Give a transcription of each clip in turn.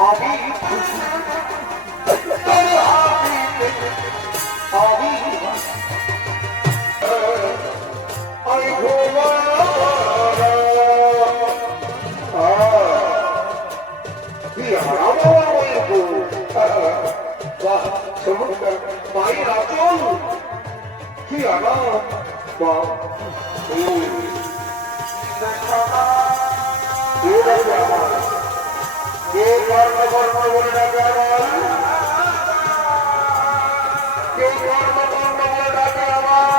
আমি খুশি তোর হাতে আমি মায়ের আচল কি আরাম কে কর্ম কর্ম বলে ডাকে আমার কে কর্ম কর্ম বলে ডাকে আমার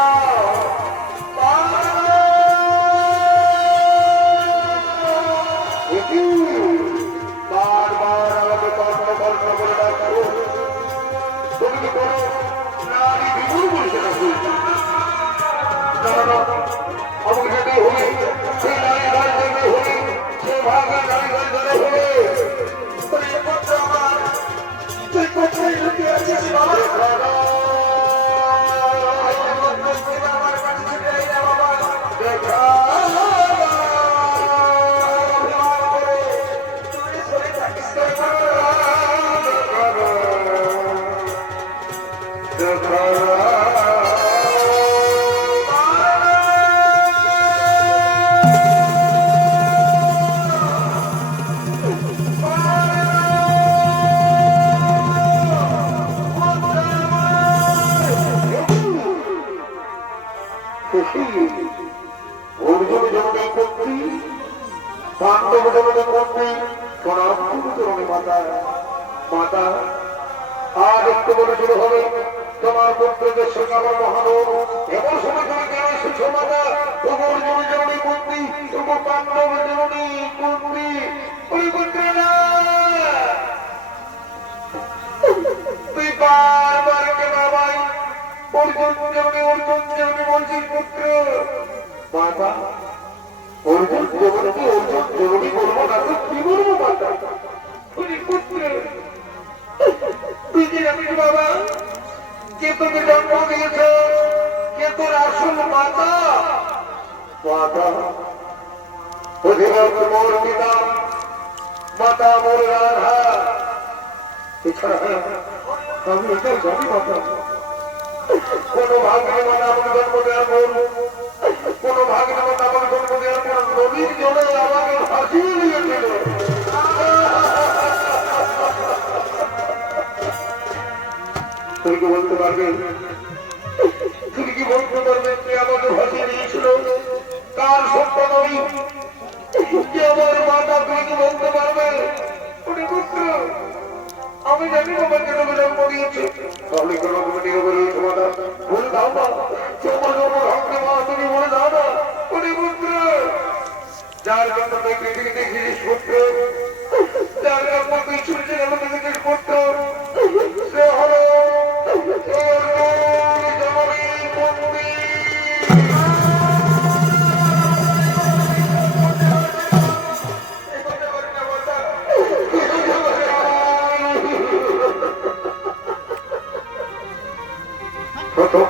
বারবার আমাকে কর্ম কর্ম বলে ডাকো তুমি কি করো নারী বিমূল বলতে থাকো আমাকে যেতে হবে সেই নারী গাড়ি যেতে হবে সে ভাগা নারী গাড়ি যেতে হবে আমার তুই কোথায় লুকিয়ে আছিস বাবা আমার কাছে ছুটে আই না বাবা দেখা আর একটু বলে শুরু হবে তোমার পুত্রদের সঙ্গে আমার মহানব এমন সময় তুমি কেন এসেছ মাতা তোমার জমি জমি কুন্তি তোমার পাণ্ডব জমি কুন্তি ওই পুত্রেরা তুই বারবার কেন ভাই অর্জুন জমি বলছিস পুত্র মাতা অর্জুন জমি বলবো না তো কি বলবো মাতা পুত্র তুই কি জানিস বাবা কে তোকে জন্ম দিয়েছ কে তোর আসল মাতা মাতা অধিবক্ত মোর পিতা মাতা মোর রাধা এছাড়া আমি এটাই জানি মাতা কোন ভাগ্যে মাতা আমাকে জন্ম দেওয়ার পর কোন ভাগ্যে মাতা আমাকে জন্ম দেওয়ার পর নদীর জলে আমাকে ভাসিয়ে নিয়েছিল তুমি কি বলতে পারবেন তুমি কি বলতে পারবেন কে আমাকে ভাসিয়ে দিয়েছিল কার সত্য নবী কে আমার মাতা তুমি কি বলতে পারবে পুত্র আমি জানি তোমাকে জন্ম দিয়েছি তাহলে কেন তুমি নিরবে রয়েছো মাতা বলে দাও না তোমার ভাগ্যে মা তুমি বলে দাও না পুত্র যার জন্য তুই পৃথিবীতে গিরিশ পুত্র যার জন্য তুই ছুটে গেল পৃথিবীর পুত্র সে হলো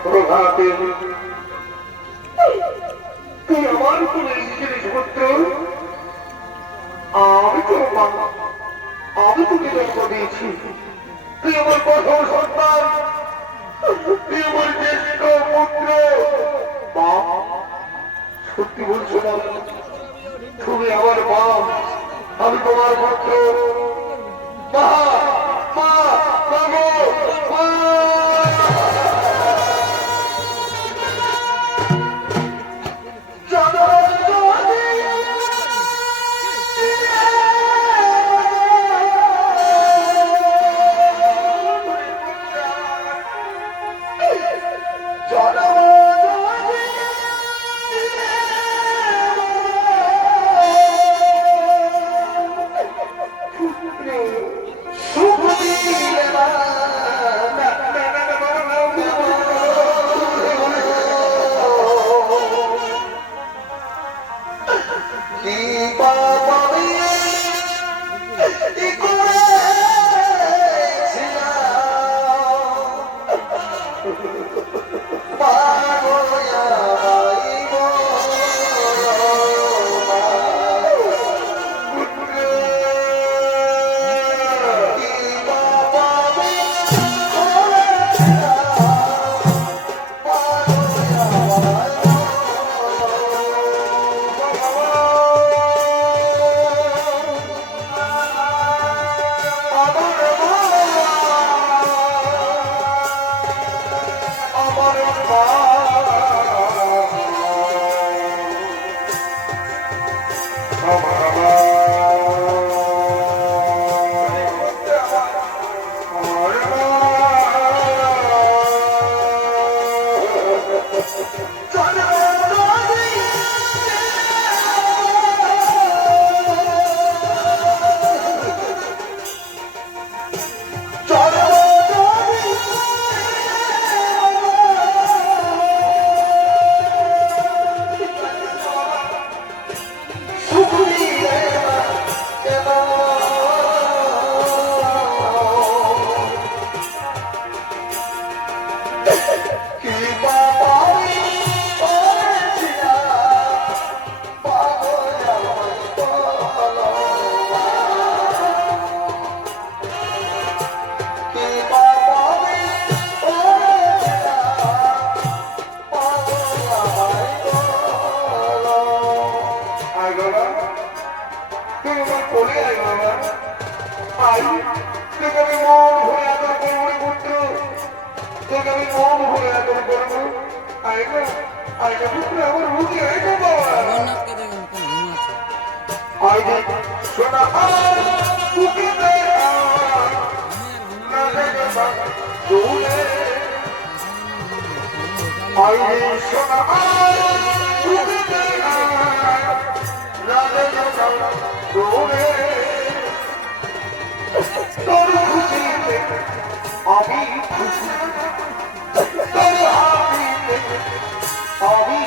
প্রভাতে তুই আমার কোন জিনিস পুত্র আমি তো আমি তোকে জন্ম দিয়েছি তুই আমার প্রথম সন্তান তুই আমার জ্যেষ্ঠ পুত্র মা সত্যি বলছো না তুমি আমার মা আমি তোমার পুত্র মা মা মা আই তোকে আমি মন ভরে আদর করবো রে পুত্র, তোকে আমি মন ভরে আদর করবো। আইগো আইগো পুত্র আমার বুঝি আইগো বাবা আইগো শোনা বুকে দে না দেখে দৌড়ে আইগো শোনা বুকে দে না দেখে দৌড়ে তোর খুশিতে আমি খুশি, তোর হাসিতে আমি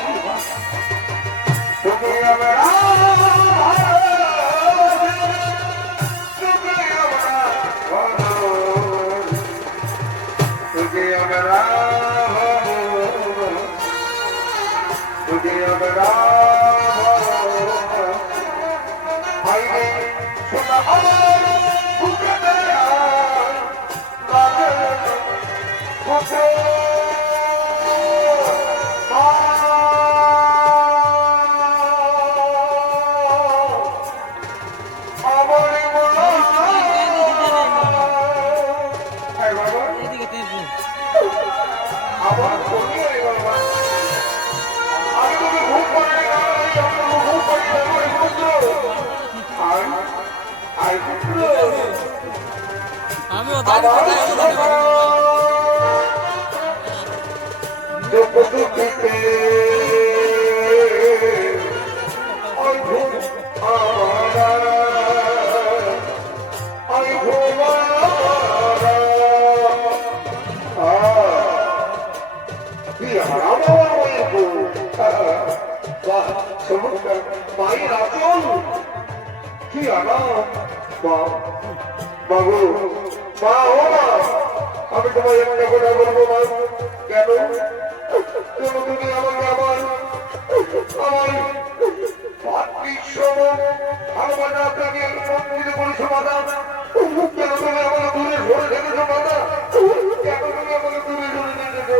তোকে আমরা তোকে আমরা তোকে আমরা তোকে আমরা আইনে শোনা আমার বুকে দেয়া লাগে বুকে আমার করিয়ে বাবা আমি তোকে খুব করে খুব করে পুত্র আই পুত্র আমিও দাঁড়িয়ে দুঃখ দুঃখিতে ওই ঘুম ওই ঘুম মায়ের আচল কি আরাম বাবু মা ও মা আমি তোমার একটা কথা বলবো মা কেন কেন তুমি আমাকে আমার আমার আপনাকে মন্দিরে করেছো মাতা কেন তুমি আমাকে দূরে সরে রেখেছো মাতা কেন তুমি আমাকে দূরে সরে রেখেছো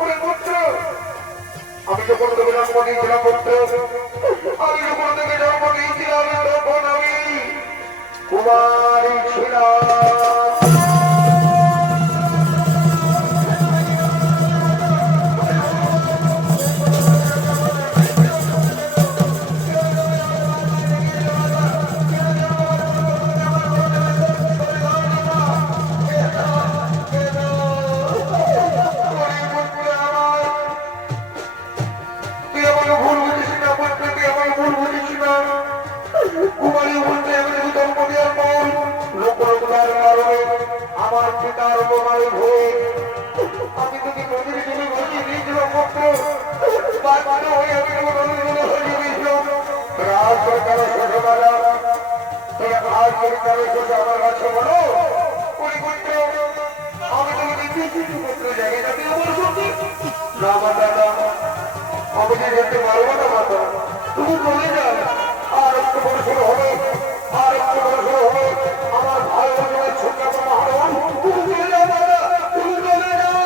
ওরে পুত্র আমি যখন তোকে জন্ম দিয়েছিলাম পুত্র আমি যখন তোকে জন্ম দিয়েছিলাম তখন আমি কুমারী ছিলাম আমার পিতার বোমারে ভয়ে আমি তোকে নদীর জলে ভাসিয়ে দিয়েছিলাম তারপরে হয়ে আমি নদীর জলে ভাসিয়ে দিয়েছিলাম রাজ সরকারের শেষে বাজা তোরা আজ সরকারের শেষে আমার কাছে বলো পরিপুত্র আমি তোকে দিয়েছি পুত্র জায়গাটাকে আমার সঙ্গে না মাতা আমি যে যেতে পারবো না মাতা তুমি চলে যাও আর একটু বড় শুরু হবে আর একটু বড় শুরু হবে আমার ভাই বোনের ছোট মহারাজ তুমি চলে যাও দাদা তুমি চলে যাও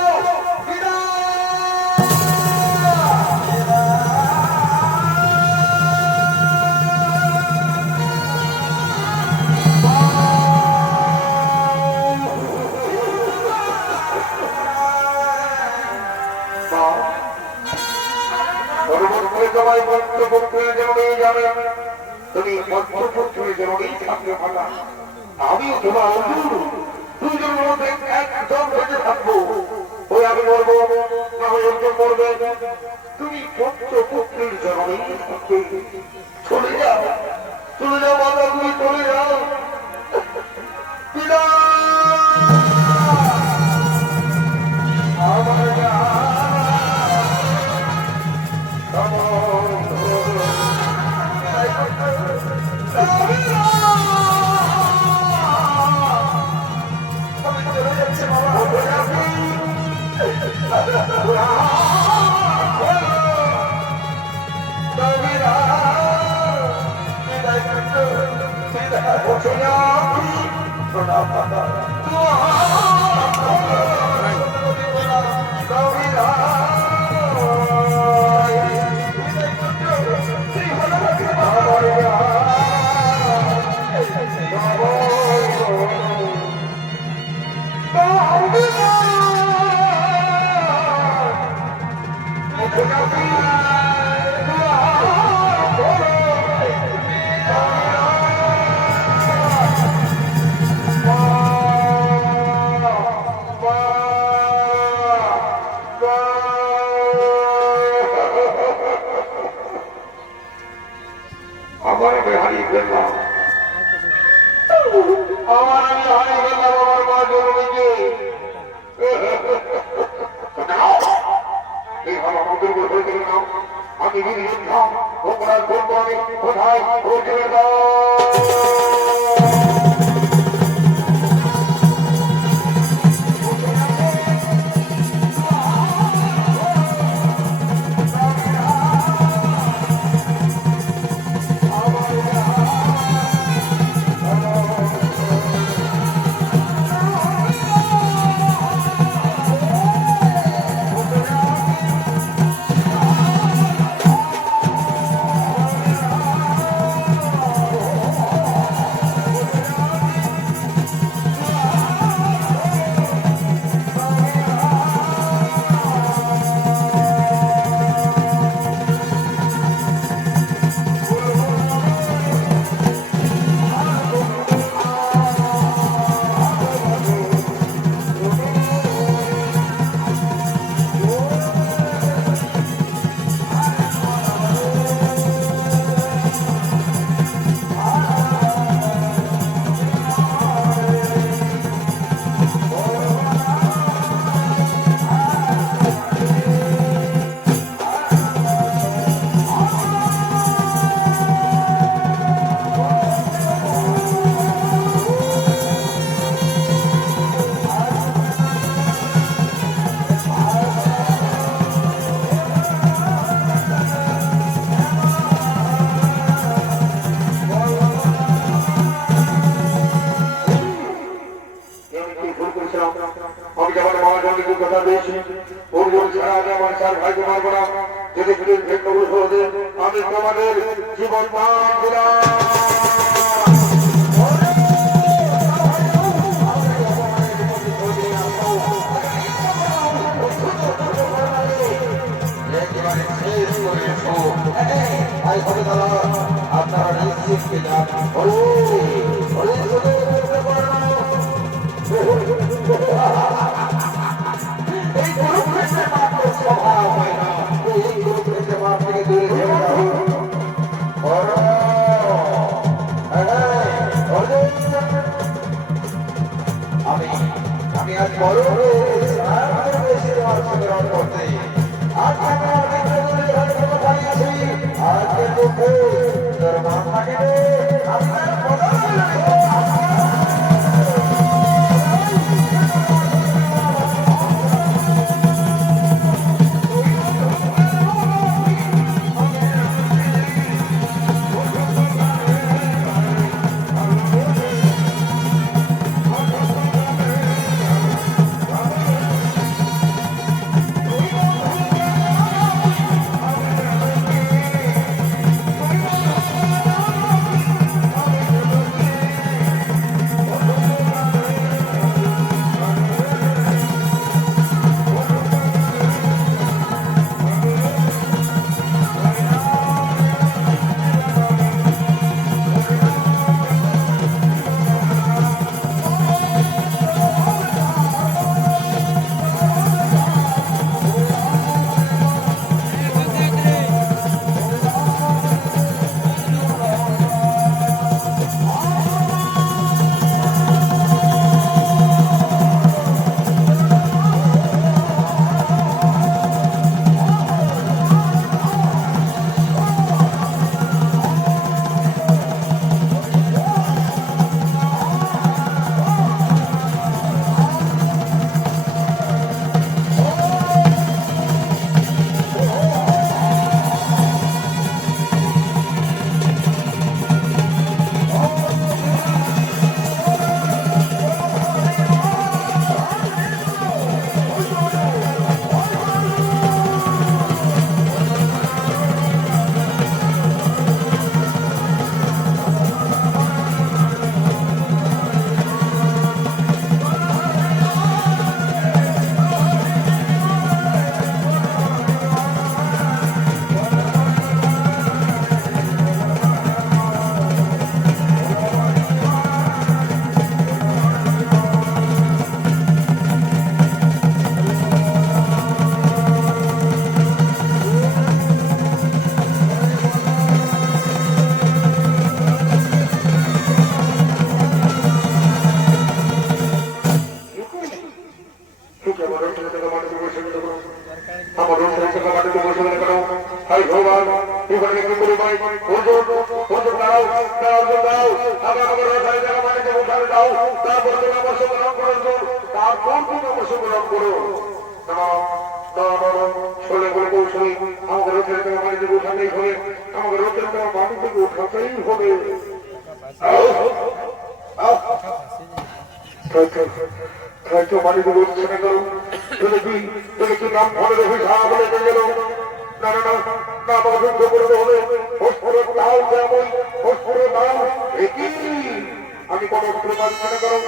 সবাই পঞ্চপুত্রের জন্যই যাবে তুমি পঞ্চপুত্রের জন্যই থাকবে মাতা আমিও তোমার দুজনের মধ্যে একদম বেঁচে থাকবো ওই আমি বলবো না হয় একজন বলবে তুমি পঞ্চপুত্রের জন্যই থাকবে চলে যাও মাতা তুমি চলে যাও আমার বলেছিলাম আমি যখন মহাজনকে কথা দিয়েছি অর্জুন ছাড়া আমি আমার চার ভাইকে মারবো না যদি আমি তোমাদের জীবন দান দিলাম। আপনারা নিশ্চিত এই কুরুক্ষেত্রের মাত্র স্বভাব হয় না, এই কুরুক্ষেত্রের মাঠ থেকে দূরে চলে যাও। আমি আজ বড় বেশি তোমার সঙ্গে রণ করতে আজ আমি আজকের দুঃখে তোর মন থাকে আমি আমি কোনো প্রার্থনা করো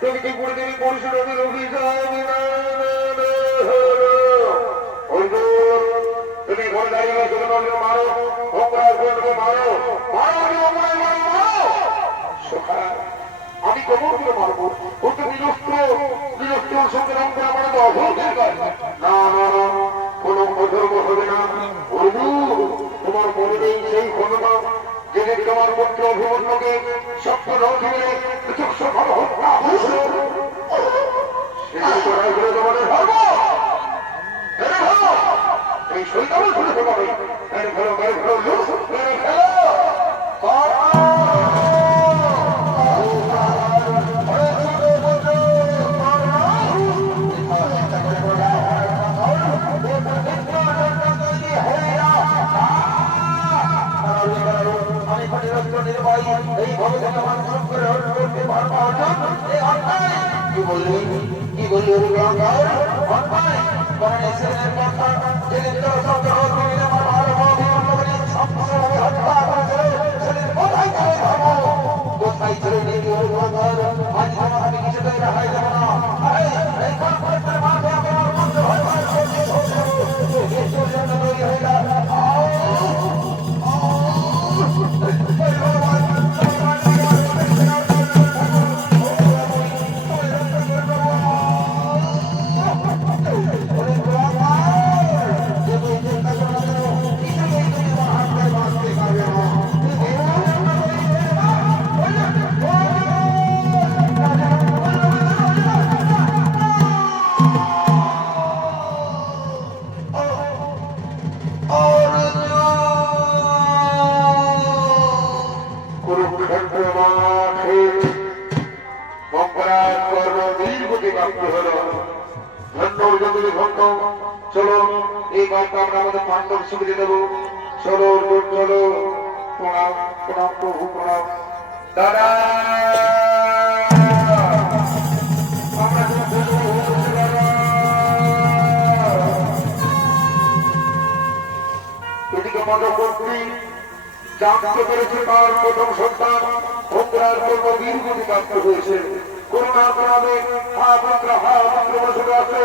তুমি কি করে দিবি পরিশুরের অভিযান তুমি ঘরে দাঁড়িয়ে তুমি মারো মারো আমি কবর করে মারবো ওকে বিরক্ত সঙ্গে রঙ করে আমার তো অভূতের কাজ না কোনো অধর্ম হবে না তোমার মনে নেই সেই ঘটনা যেদিন তোমার পুত্র অভিমন্যুকে শক্ত রথে হত্যা হয়েছিল তোমাদের ধর্ম এই সৈতানের শুনেতে পারে মেরে ফেলো মেরে ফেলো এই ভবিষ্যৎ মানুষ করে কি বললি কি বললি ওরে গঙ্গার অন্যায় কারণ এসের কথা যেদিন তোর শব্দ তুমি আমার ভালো ভাবে অন্যকে সম্পূর্ণভাবে হত্যা করেছে সেদিন কোথায় চলে যাবো কোথায় চলে গেলি ওরে গঙ্গার আজ তোমার আমি কিছুতেই দেখাই দেবো না এই কর্পোরেটের মাঠে আমি আমার বন্ধু হয়ে চলো এই গল্প আমরা আমাদের পাণ্ডব সুবিধে দেবো চলো চলো প্রণাম প্রণাম প্রভু প্রণাম দাদা এদিকে মন্ডপী জানতে পেরেছে তার প্রথম সন্তান ভোগরার পূর্ব বীরগতি প্রাপ্ত হয়েছে করুণা প্রণামে হা পুত্র বসে আছে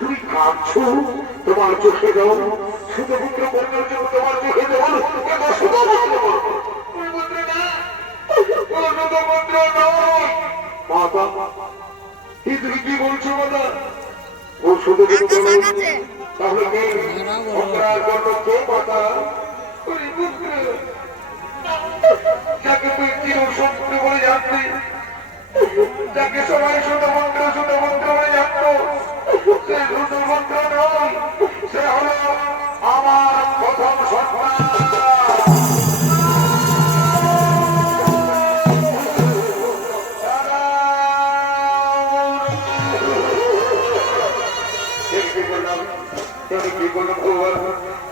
তুমি কাঁদছো তোমার চোখে দাও সুতপুত্র বর্ণের জন্য তোমার চোখে দেওয়ার তুমি কি বলছো মাতা ও শুধু তাহলে কে মাতা যাকে তুই চির সত্য বলে জানতে যাকে সবাই শুধু মন্ত্র বলে জানতো সে শুধু মন্ত্র নয় সে হলো আমার প্রথম সন্তান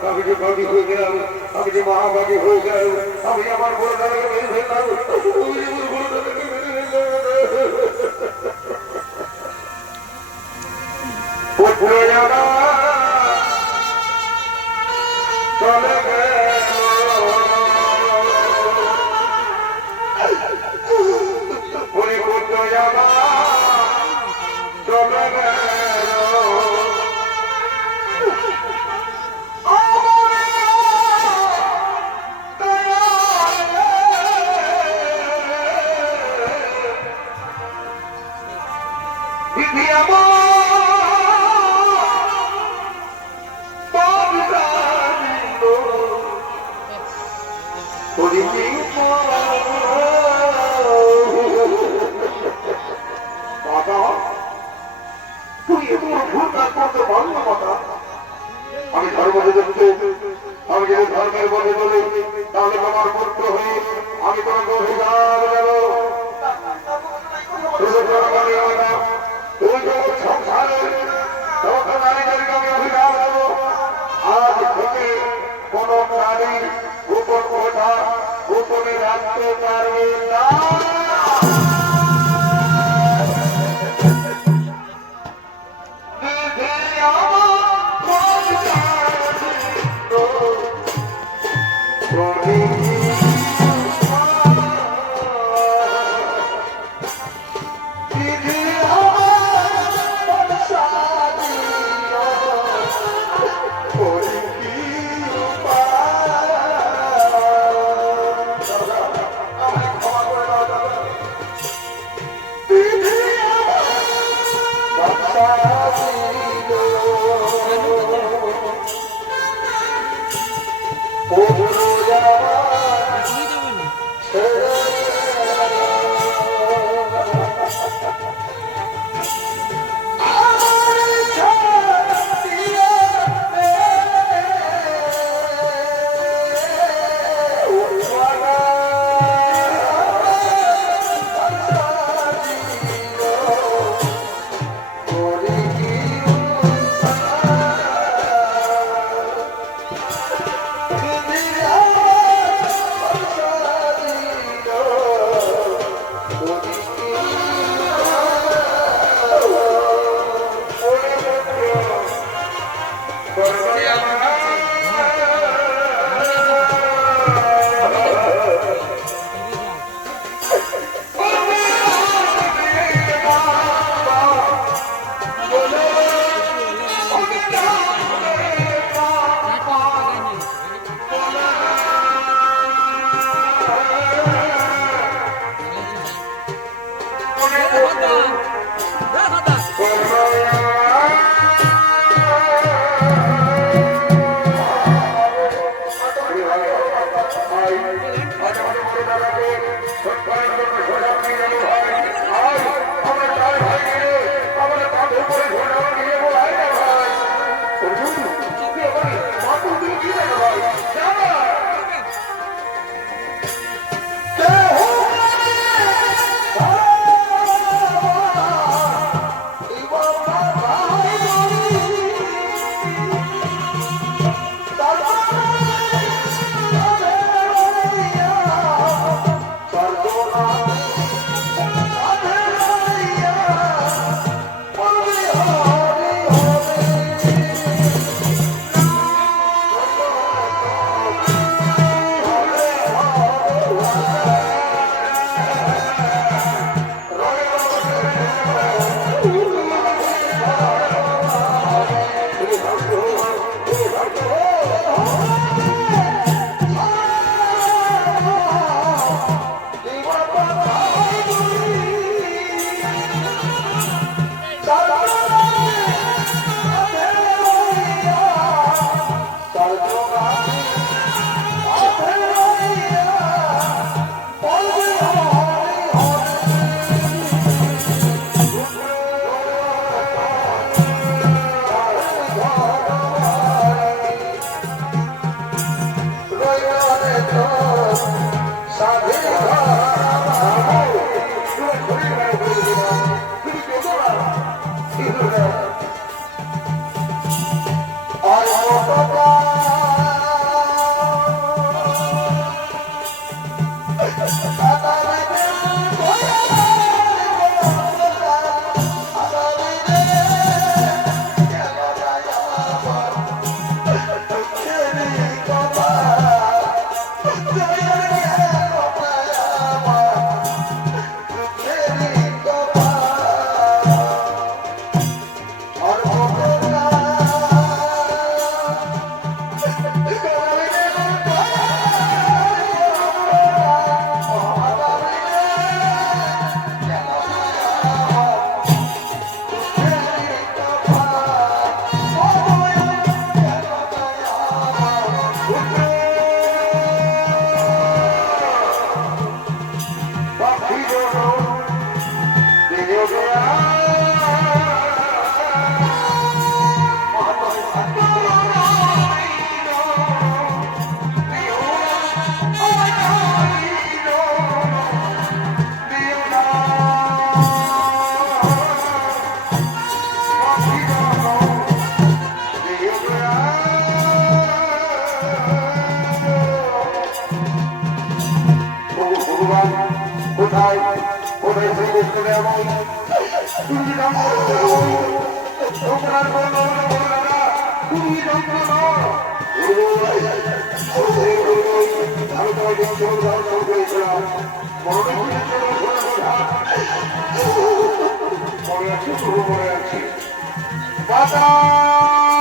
আমি যে ভাগী হয়ে গেলাম আমি যে মহাভাগী হয়ে গেলাম আমি আমার বড় দাদাকে মেরে ফেললাম চলে পরিপুত্র চলে বিধি আমার তুই এত ভুল কাজ করতে পারবো মাতা? আমি ধর্মযুক্ত, আমি যদি ধর্মের বলে বলি তাহলে তোমার পুত্র হয়ে আমি তোমাকে অভিশাপ দেব। তুই যখন সংসারে তত নারীদেরকে আমি অভিশাপ দেব। আজ থেকে কোন নারীর গোপন কথা গোপনে রাখতে পারবে না। বলে এমন তুমি তোমার বলো তুমি যন্ত্রণা আমি তোমাকে দর্শন করেছিলাম মনে আছে মনে আছে মাতা